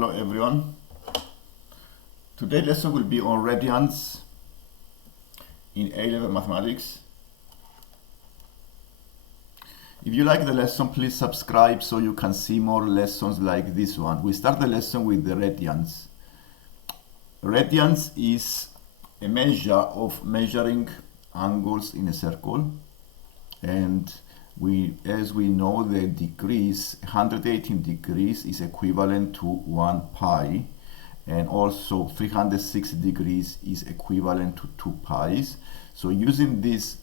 Hello everyone. Today's lesson will be on radians in A-level mathematics. If you like the lesson, please subscribe so you can see more lessons like this one. We start the lesson with the radians. Radians is a measure of measuring angles in a circle, and as we know, the degrees, 118 degrees is equivalent to 1 pi, and also 360 degrees is equivalent to 2 pi's. So using these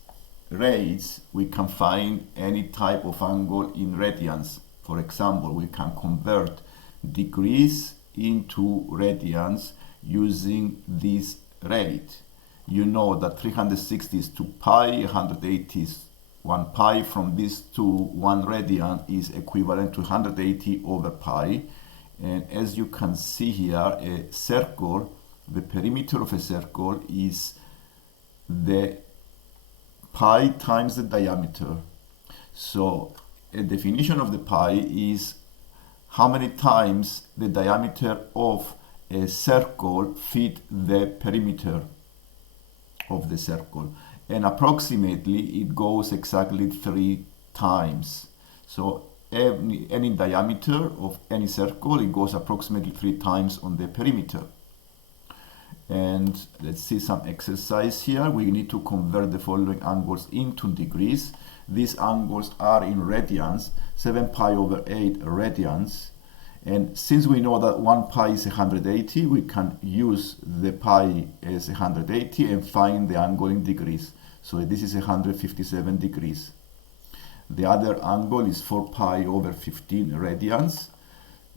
rates, we can find any type of angle in radians. For example, we can convert degrees into radians using this rate. You know that 360 is 2 pi, 180 is 1 pi. From these two, 1 radian is equivalent to 180 over pi. And as you can see here, a circle, the perimeter of a circle is the pi times the diameter. So a definition of the pi is how many times the diameter of a circle fit the perimeter of the circle. And approximately it goes exactly 3 times. So any diameter of any circle, it goes approximately 3 times on the perimeter. And let's see some exercise here. We need to convert the following angles into degrees. These angles are in radians, 7 pi over 8 radians. And since we know that 1 pi is 180, we can use the pi as 180 and find the angle in degrees. So this is 157 degrees. The other angle is 4 pi over 15 radians.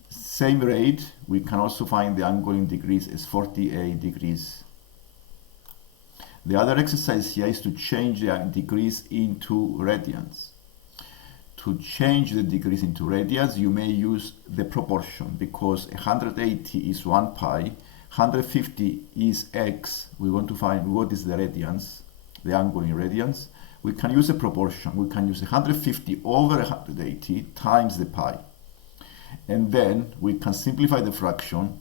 Same rate, we can also find the angle in degrees as 48 degrees. The other exercise here is to change the degrees into radians. To change the degrees into radians, you may use the proportion, because 180 is 1 pi, 150 is x. We want to find what is the radians, the angle in radians. We can use a proportion. We can use 150 over 180 times the pi. And then we can simplify the fraction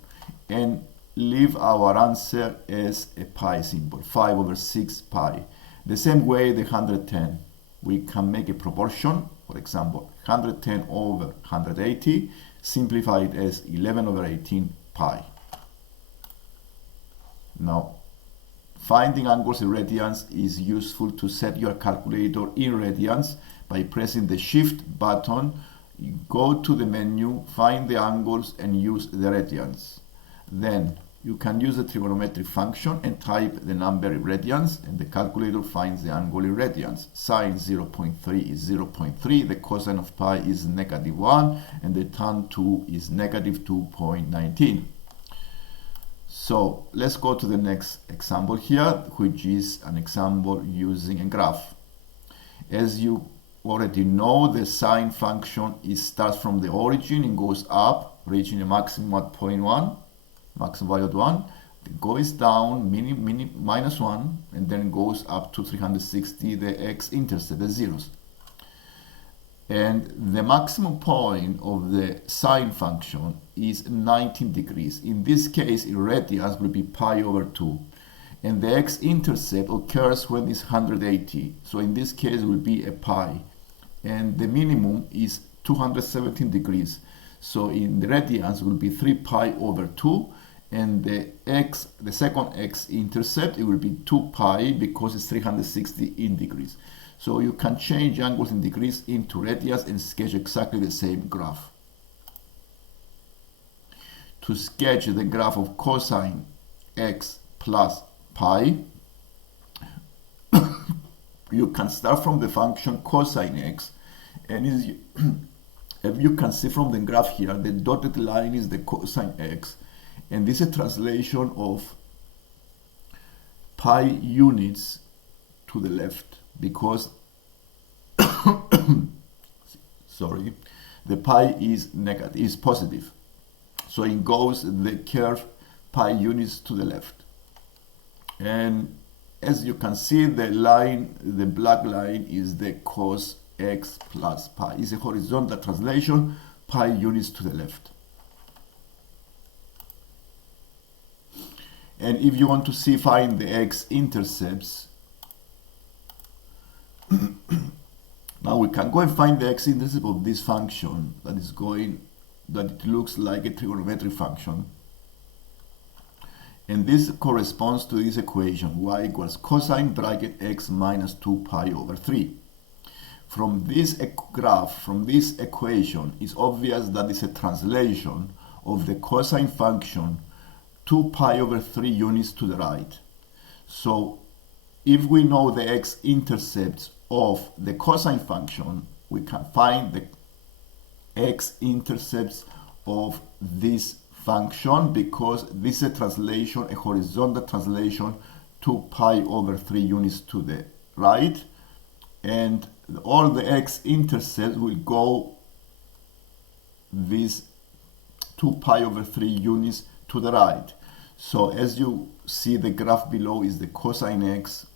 and leave our answer as a pi symbol, 5 over 6 pi. The same way the 110, we can make a proportion. For example, 110 over 180, simplified as 11 over 18 pi. Now, finding angles in radians is useful to set your calculator in radians by pressing the Shift button. You go to the menu, find the angles, and use the radians. Then you can use the trigonometric function and type the number in radians, and the calculator finds the angle in radians. Sine 0.3 is 0.3, the cosine of pi is -1, and the tan 2 is -2.19. So let's go to the next example here, which is an example using a graph. As you already know, the sine function starts from the origin and goes up, reaching a maximum at 0.1, maximum value at 1. It goes down, -1, and then goes up to 360, the x-intercept, the zeros. And the maximum point of the sine function is 19 degrees. In this case, in radians will be pi over 2. And the x-intercept occurs when it's 180. So in this case, it will be a pi. And the minimum is 217 degrees. So in the radians, it will be 3 pi over 2. And the second x-intercept, it will be 2 pi because it's 360 in degrees. So you can change angles in degrees into radians and sketch exactly the same graph. To sketch the graph of cosine x plus pi, you can start from the function cosine x, and as you can see from the graph here, the dotted line is the cosine x, and this is a translation of pi units to the left, because sorry, the pi is negative, is positive. So it goes the curve pi units to the left. And as you can see, the line, the black line, is the cos x plus pi. It's a horizontal translation, pi units to the left. And if you want to find the x-intercepts, now we can go and find the x-intercept of this function that it looks like a trigonometric function. And this corresponds to this equation, y equals cosine bracket x minus 2 pi over 3. From this graph, from this equation, it's obvious that it's a translation of the cosine function 2 pi over 3 units to the right. So if we know the x-intercepts of the cosine function, we can find the x-intercepts of this function, because this is a translation, a horizontal translation, 2 pi over 3 units to the right, and all the x-intercepts will go this 2 pi over 3 units to the right. So as you see, the graph below is the cosine x.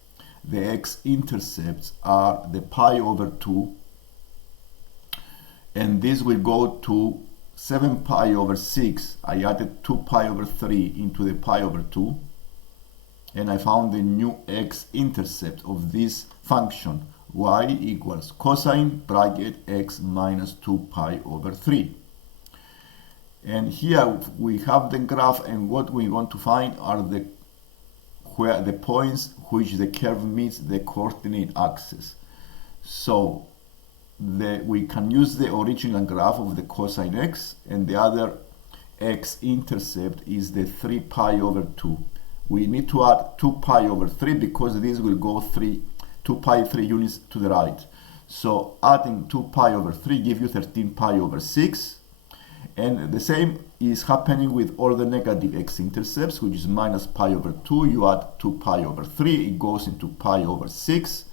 The x-intercepts are the pi over 2, and this will go to 7 pi over 6. I added 2 pi over 3 into the pi over 2, and I found the new x-intercept of this function, y equals cosine bracket x minus 2 pi over 3. And here we have the graph, and what we want to find are the points which the curve meets the coordinate axis. So we can use the original graph of the cosine x, and the other x-intercept is the 3 pi over 2. We need to add 2 pi over 3 because this will go 2 pi 3 units to the right. So adding 2 pi over 3 gives you 13 pi over 6. And the same is happening with all the negative x-intercepts, which is minus pi over 2. You add 2 pi over 3, it goes into pi over 6.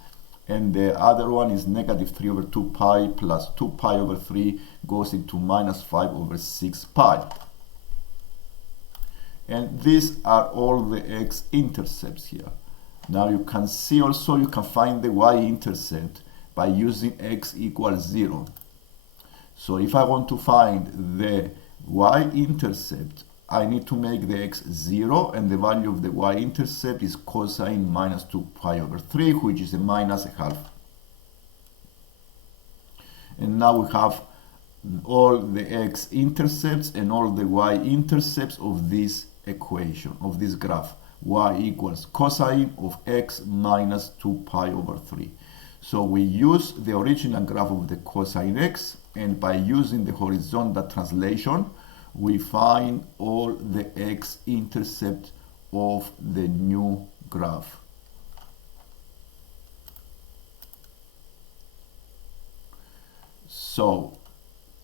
And the other one is negative 3 over 2 pi plus 2 pi over 3 goes into minus 5 over 6 pi. And these are all the x-intercepts here. Now you can see also, you can find the y-intercept by using x equals 0. So if I want to find the y-intercept, I need to make the x 0, and the value of the y-intercept is cosine minus 2 pi over 3, which is a minus a half. And now we have all the x-intercepts and all the y-intercepts of this equation, of this graph. Y equals cosine of x minus 2 pi over 3. So we use the original graph of the cosine x, and by using the horizontal translation, we find all the x-intercept of the new graph. So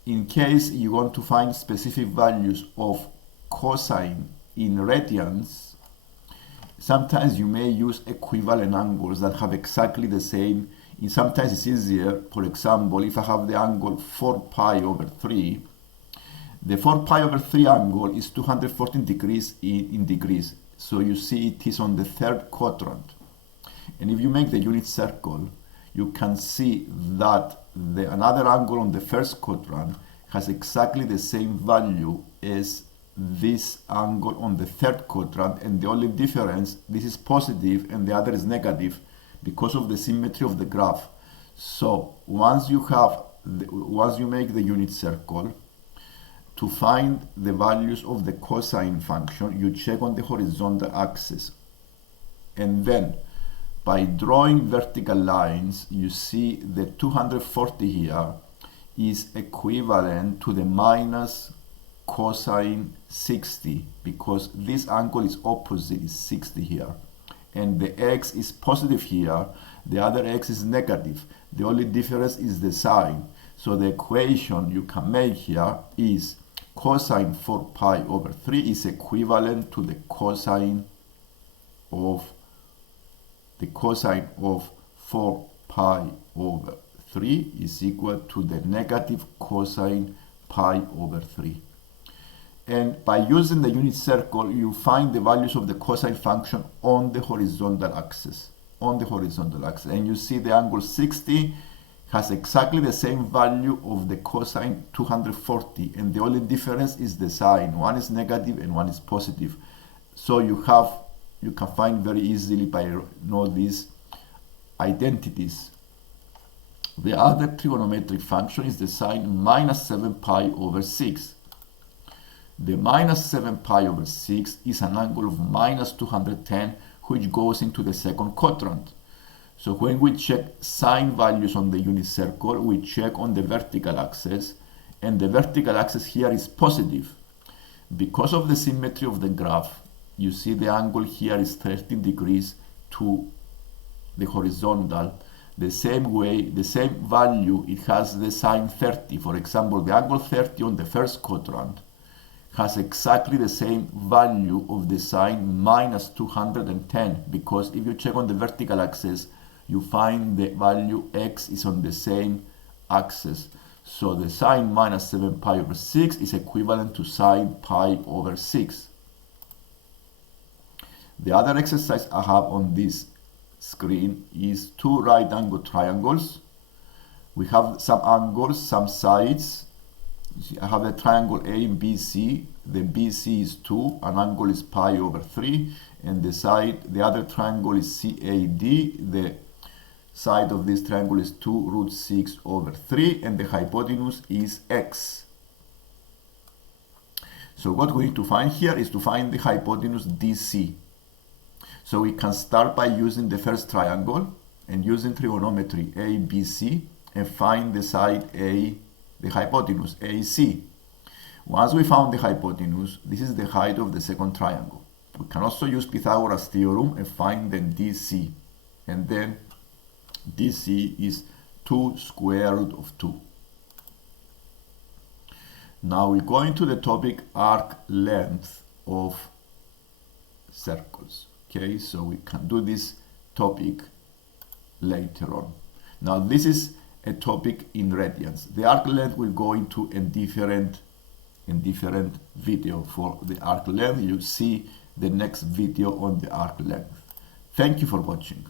in case you want to find specific values of cosine in radians, sometimes you may use equivalent angles that have exactly the same. Sometimes it's easier. For example, if I have the angle 4 pi over 3, the 4 pi over 3 angle is 214 degrees in degrees. So you see it is on the third quadrant. And if you make the unit circle, you can see that another angle on the first quadrant has exactly the same value as this angle on the third quadrant, and the only difference, this is positive and the other is negative, because of the symmetry of the graph. So once you make the unit circle, to find the values of the cosine function, you check on the horizontal axis, and then by drawing vertical lines, you see the 240 here is equivalent to the minus cosine 60, because this angle is opposite, is 60 here, and the x is positive here, the other x is negative. The only difference is the sign. So the equation you can make here is cosine 4 pi over 3 is equivalent to the cosine of 4 pi over 3 is equal to the negative cosine pi over 3. And by using the unit circle, you find the values of the cosine function on the horizontal axis. And you see the angle 60 has exactly the same value of the cosine 240, and the only difference is the sign. One is negative and one is positive. So you can find very easily by know these identities. The other trigonometric function is the sine minus 7 pi over 6. The minus 7 pi over 6 is an angle of minus 210, which goes into the second quadrant. So when we check sine values on the unit circle, we check on the vertical axis, and the vertical axis here is positive. Because of the symmetry of the graph, you see the angle here is 13 degrees to the horizontal. The same way, the same value, it has the sine 30. For example, the angle 30 on the first quadrant has exactly the same value of the sine minus 210, because if you check on the vertical axis, you find the value x is on the same axis. So the sine minus 7 pi over 6 is equivalent to sine pi over 6. The other exercise I have on this screen is two right angle triangles. We have some angles, some sides. I have a triangle A and BC. The BC is 2, an angle is pi over 3, and the other triangle is CAD. The side of this triangle is 2 root 6 over 3, and the hypotenuse is x. So what we need to find here is to find the hypotenuse DC. So we can start by using the first triangle and using trigonometry ABC and find the side A, the hypotenuse AC. Once we found the hypotenuse, this is the height of the second triangle. We can also use Pythagoras theorem and find the DC. And then DC is 2 square root of 2. Now we go into the topic arc length of circles. Okay, so we can do this topic later on. Now this is a topic in radians. The arc length will go into a different video. For the arc length, you see the next video on the arc length. Thank you for watching.